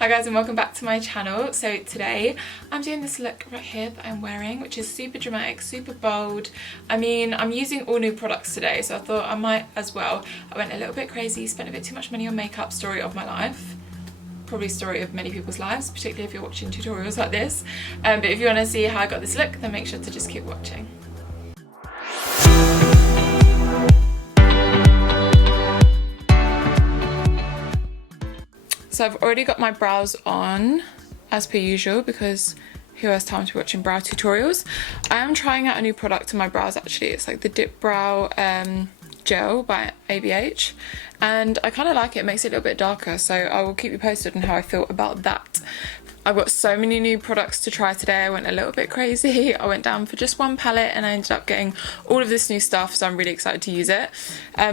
Hi guys and welcome back to my channel. So today I'm doing this look right here that I'm wearing, which is super dramatic, super bold. I mean, I'm using all new products today, so I thought I might as well. I went a little bit crazy, spent a bit too much money on makeup. Story of my life. Probably story of many people's lives, particularly if you're watching tutorials like this. But if you want to see how I got this look, then make sure to just keep watching. So I've already got my brows on as per usual because who has time to be watching brow tutorials. I am trying out a new product on my brows actually. It's like the Dip Brow Gel by ABH and I kind of like it. It makes it a little bit darker, so I will keep you posted on how I feel about that. I've got so many new products to try today. I went a little bit crazy. I went down for just one palette and I ended up getting all of this new stuff, so I'm really excited to use it.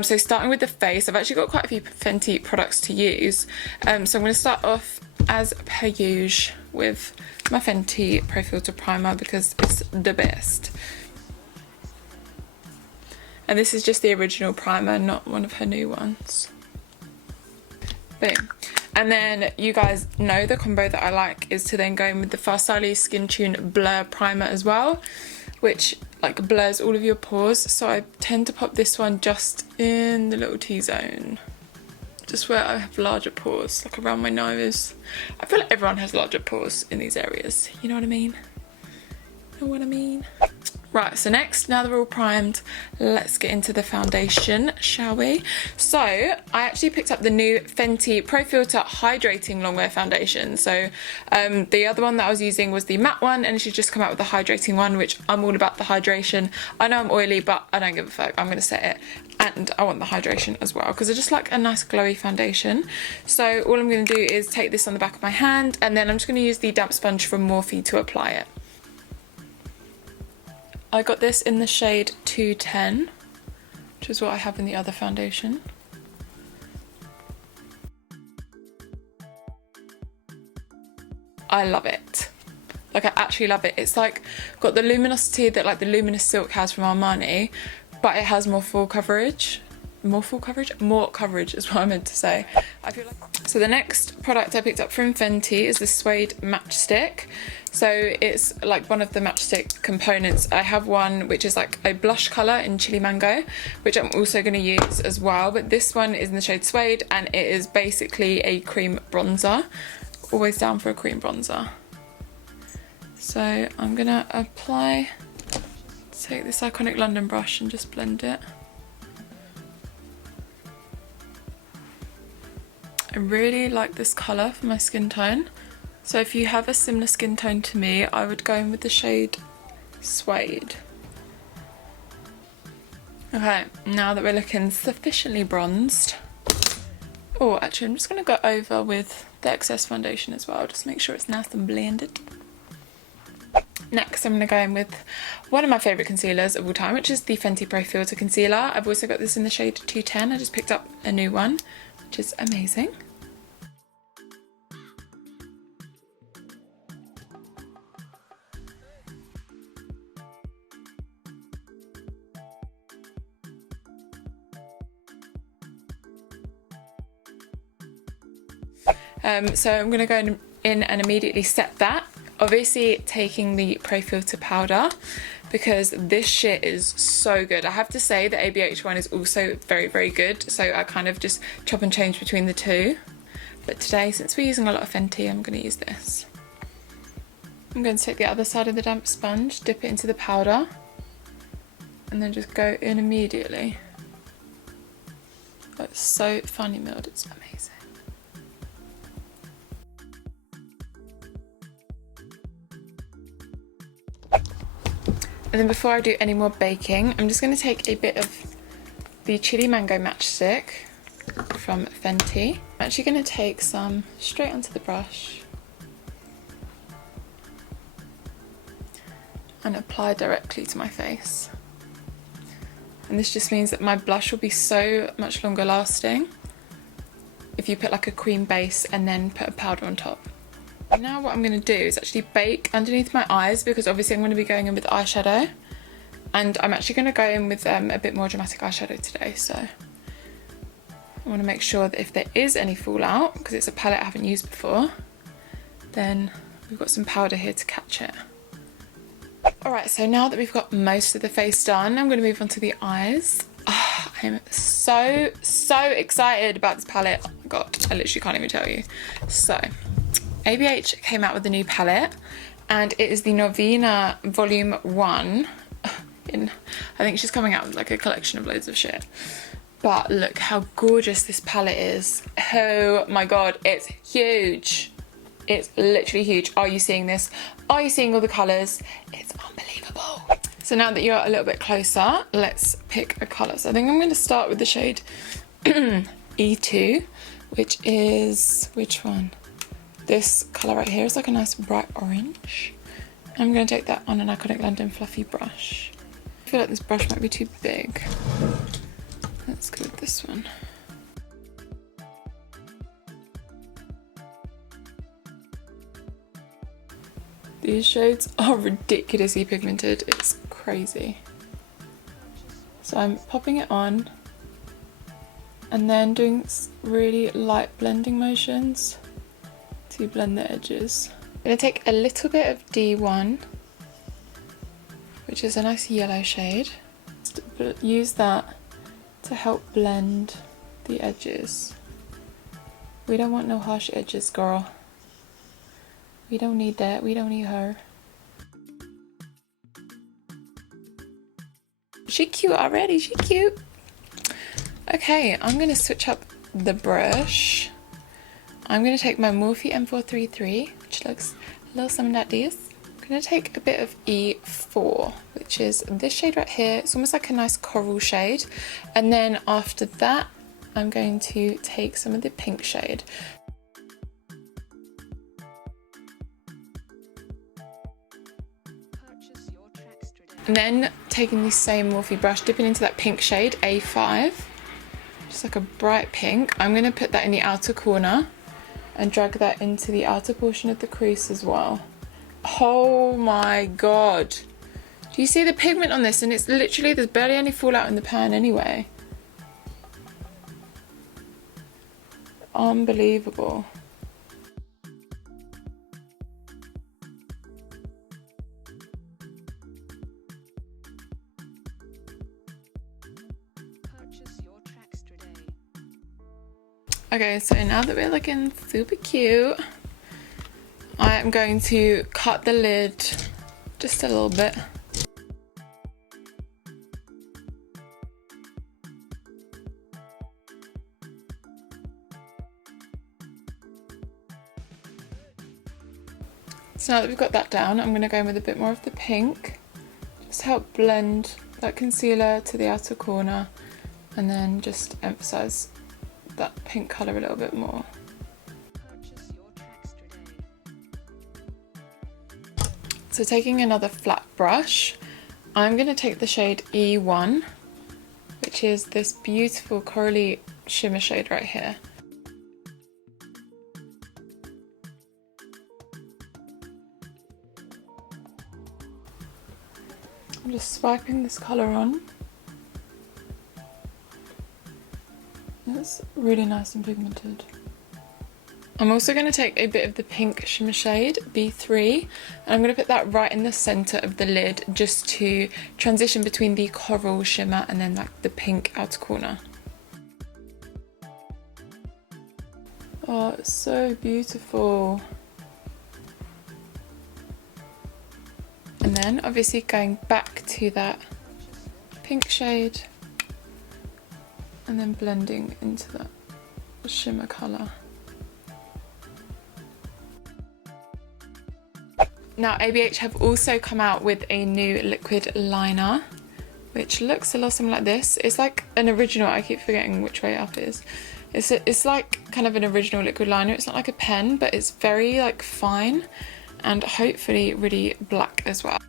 So starting with the face, I've actually got quite a few Fenty products to use. So I'm going to start off as per usual with my Fenty Profiltr primer because it's the best. And this is just the original primer, not one of her new ones. Boom. And then you guys know the combo that I like is to then go in with the Farsali Skintune Blur Primer as well, which like blurs all of your pores. So I tend to pop this one just in the little T-zone, just where I have larger pores, like around my nose. I feel like everyone has larger pores in these areas, you know what I mean? Know what I mean? Right, so next, now that we're all primed, let's get into the foundation, shall we? So, I actually picked up the new Fenty Profiltr Hydrating Longwear foundation. So, the other one that I was using was the matte one, and she's just come out with the hydrating one, which I'm all about the hydration. I know I'm oily, but I don't give a fuck. I'm going to set it. And I want the hydration as well, because I just like a nice glowy foundation. So, all I'm going to do is take this on the back of my hand, and then I'm just going to use the damp sponge from Morphe to apply it. I got this in the shade 210, which is what I have in the other foundation. I love it. Like, I actually love it. It's like got the luminosity that like the Luminous Silk has from Armani, but it has more full coverage. More coverage is what I meant to say. I feel like. So the next product I picked up from Fenty is the Suede matchstick. So it's like one of the matchstick components. I have one which is like a blush colour in Chilli Mango, which I'm also going to use as well. But this one is in the shade Suede and it is basically a cream bronzer. Always down for a cream bronzer. So I'm going to take this iconic London brush and just blend it. I really like this colour for my skin tone. So if you have a similar skin tone to me, I would go in with the shade Suede. Okay, now that we're looking sufficiently bronzed. Oh, actually I'm just going to go over with the excess foundation as well, just make sure it's nice and blended. Next I'm going to go in with one of my favourite concealers of all time, which is the Fenty Profiltr Concealer. I've also got this in the shade 210, I just picked up a new one, which is amazing. So I'm going to go in and immediately set that. Obviously taking the Profiltr powder because this shit is so good. I have to say the ABH one is also very, very good. So I kind of just chop and change between the two. But today, since we're using a lot of Fenty, I'm going to use this. I'm going to take the other side of the damp sponge, dip it into the powder, and then just go in immediately. Oh, it's so funny milled, it's amazing. And then before I do any more baking, I'm just going to take a bit of the Chilli Mango matchstick from Fenty. I'm actually going to take some straight onto the brush and apply directly to my face. And this just means that my blush will be so much longer lasting if you put like a cream base and then put a powder on top. Now what I'm going to do is actually bake underneath my eyes because obviously I'm going to be going in with eyeshadow, and I'm actually going to go in with a bit more dramatic eyeshadow today, so I want to make sure that if there is any fallout, because it's a palette I haven't used before, then we've got some powder here to catch it. Alright, so now that we've got most of the face done, I'm going to move on to the eyes. Oh, I'm so excited about this palette. Oh my god, I literally can't even tell you. So, ABH came out with a new palette, and it is the Norvina Volume 1. I think she's coming out with like a collection of loads of shit. But look how gorgeous this palette is. Oh my god, it's huge. It's literally huge. Are you seeing this? Are you seeing all the colours? It's unbelievable. So now that you're a little bit closer, let's pick a colour. So I think I'm going to start with the shade E2, which is, which one? This colour right here is like a nice bright orange. I'm going to take that on an Iconic London fluffy brush. I feel like this brush might be too big. Let's go with this one. These shades are ridiculously pigmented, it's crazy. So I'm popping it on and then doing really light blending motions to blend the edges. I'm going to take a little bit of D1, which is a nice yellow shade. Use that to help blend the edges. We don't want no harsh edges, girl. We don't need that, we don't need her. She cute already, she cute. Okay, I'm gonna switch up the brush. I'm gonna take my Morphe M433, which looks a little something like this. I'm gonna take a bit of E4, which is this shade right here. It's almost like a nice coral shade. And then after that, I'm going to take some of the pink shade. And then taking the same Morphe brush, dipping into that pink shade, A5, just like a bright pink. I'm going to put that in the outer corner and drag that into the outer portion of the crease as well. Oh my god. Do you see the pigment on this? And it's literally, there's barely any fallout in the pan anyway. Unbelievable. Okay, so now that we're looking super cute, I am going to cut the lid just a little bit. So now that we've got that down, I'm going to go in with a bit more of the pink. Just help blend that concealer to the outer corner and then just emphasise that pink colour a little bit more. So taking another flat brush, I'm going to take the shade E1, which is this beautiful corally shimmer shade right here. I'm just swiping this colour on. It's really nice and pigmented. I'm also going to take a bit of the pink shimmer shade, B3, and I'm going to put that right in the centre of the lid just to transition between the coral shimmer and then like the pink outer corner. Oh, it's so beautiful. And then obviously going back to that pink shade and then blending into that shimmer colour. Now ABH have also come out with a new liquid liner, which looks a lot something like this. It's like an original, I keep forgetting which way up it is. It's like kind of an original liquid liner. It's not like a pen, but it's very like fine and hopefully really black as well.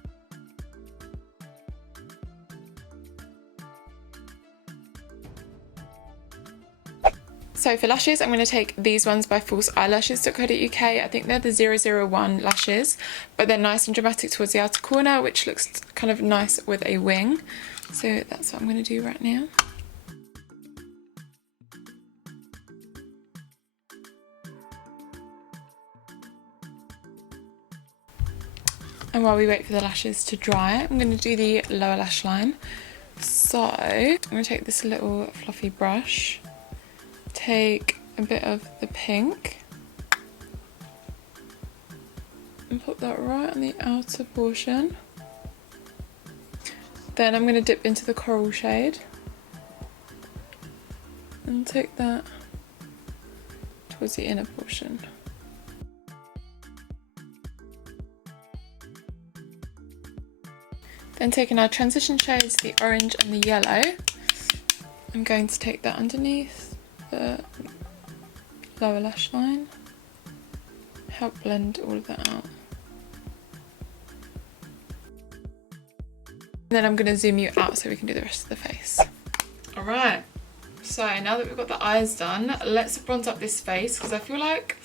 So for lashes, I'm going to take these ones by falseeyelashes.co.uk. I think they're the 001 lashes, but they're nice and dramatic towards the outer corner, which looks kind of nice with a wing. So that's what I'm going to do right now. And while we wait for the lashes to dry, I'm going to do the lower lash line. So I'm going to take this little fluffy brush, take a bit of the pink and put that right on the outer portion. Then I'm going to dip into the coral shade and take that towards the inner portion. Then taking our transition shades, the orange and the yellow, I'm going to take that underneath the lower lash line, help blend all of that out. And then I'm going to zoom you out so we can do the rest of the face. Alright, so now that we've got the eyes done, let's bronze up this face because I feel like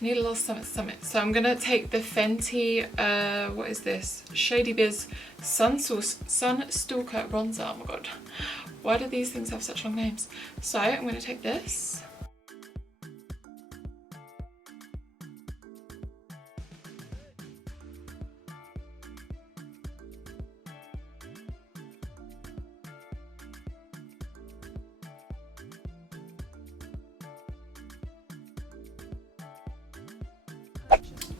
I need a little summit. So I'm going to take the Fenty, what is this? Shady Biz Sunstalker bronzer. Oh my god, why do these things have such long names? So I'm going to take this.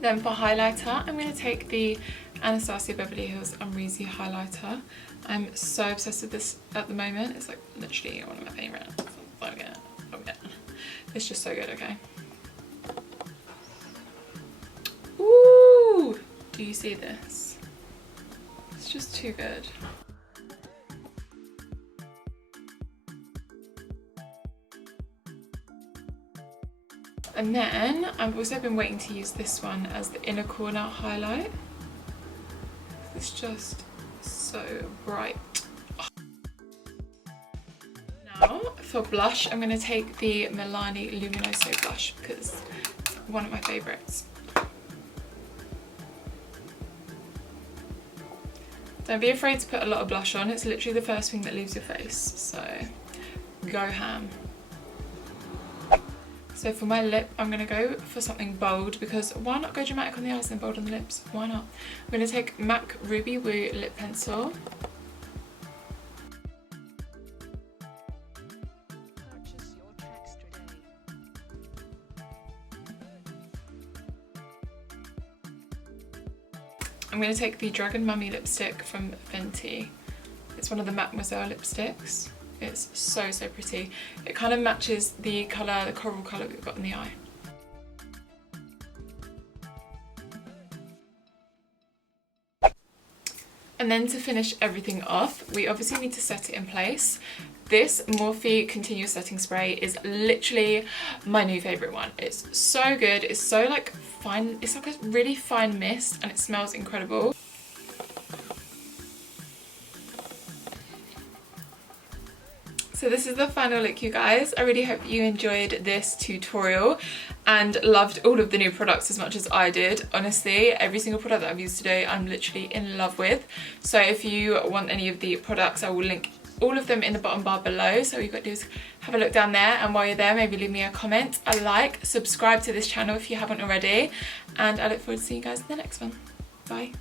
Then for highlighter, I'm going to take the Anastasia Beverly Hills Unreasy highlighter. I'm so obsessed with this at the moment. It's like literally one of my favourites. So yeah. It's just so good, okay? Ooh! Do you see this? It's just too good. And then I've also been waiting to use this one as the inner corner highlight. It's just so bright. Oh. Now for blush, I'm going to take the Milani Luminoso blush because it's one of my favourites. Don't be afraid to put a lot of blush on. It's literally the first thing that leaves your face. So go ham. So for my lip, I'm going to go for something bold because why not go dramatic on the eyes and bold on the lips? Why not? I'm going to take MAC Ruby Woo lip pencil. I'm going to take the Dragon Mummy lipstick from Fenty. It's one of the Mademoiselle lipsticks. It's so, so pretty. It kind of matches the colour, the coral colour we've got in the eye. And then to finish everything off, we obviously need to set it in place. This Morphe Continuous Setting Spray is literally my new favourite one. It's so good. It's so like fine. It's like a really fine mist and it smells incredible. So this is the final look, you guys. I really hope you enjoyed this tutorial and loved all of the new products as much as I did. Honestly, every single product that I've used today, I'm literally in love with. So if you want any of the products, I will link all of them in the bottom bar below. So all you've got to do is have a look down there, and while you're there, maybe leave me a comment, a like, subscribe to this channel if you haven't already, and I look forward to seeing you guys in the next one. Bye.